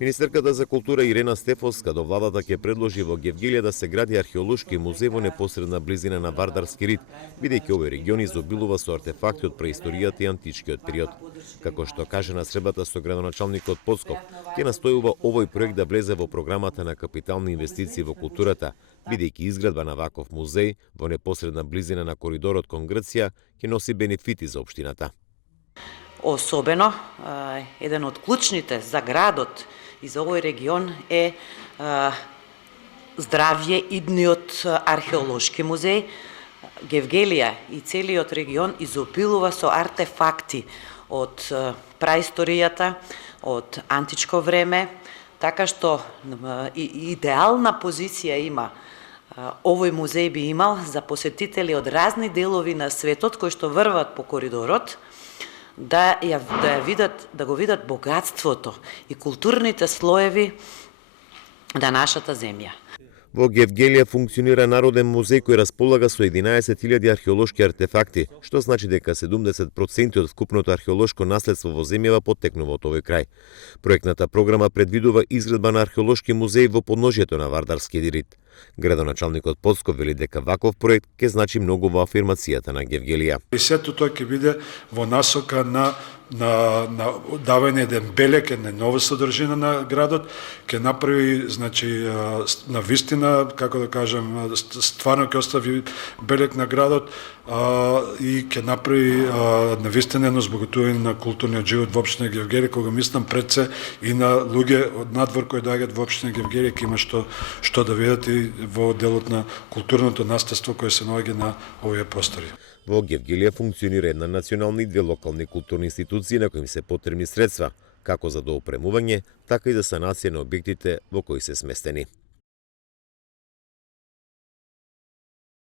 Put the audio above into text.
Министерката за култура Ирена Стефовска до владата ќе предложи во Гевгелија да се гради археолошки музеј во непосредна близина на Вардарски рид, бидејќи овој регион изобилува со артефакти од преисторијата и античкиот период. Како што каже на сребата со градоначалникот Поцков, ќе настојува овој проект да влезе во програмата на капитални инвестиции во културата, бидејќи изградба на ваков музеј во непосредна близина на коридорот кон Грција ќе носи бенефити за општината. Особено, еден од клучните за градот и за овој регион е здравје идниот археолошки музеј. Гевгелија и целиот регион изобилува со артефакти од праисторијата, од античко време, така што идеална позиција има овој музеј би имал за посетители од разни делови на светот кои што врват по коридорот, да го видат богатството и културните слоеви на нашата земја. Во Гевгелија функционира Народен музеј кој располага со 11.000 археолошки артефакти, што значи дека 70% од вкупното археолошко наследство во земјава поттекнува од овој крај. Проектната програма предвидува изградба на археолошки музеј во подножјето на Вардарски рид. Градоначалникот Поцков вели дека ваков проект ќе значи многу во афирмацијата на Гевгелија. И сето тоа ќе биде во насока на давање еден белек, една нова содржина на градот, ќе направи, значи, на вистина, како да кажам, стварно ќе остави белек на градот и ќе направи на вистина едно збогатување на културниот живот во општина Гевгелија, кога мислам пред се и на луѓе од надвор кои доаѓаат во општина Гевгелија, ќе има што да видат и во делот на културното наследство кое се наоѓа на овие простори. Во Гевгелија функционира една национална и две локални културни институции на кои им се потребни средства, како за доопремување, така и за санација на објектите во кои се сместени.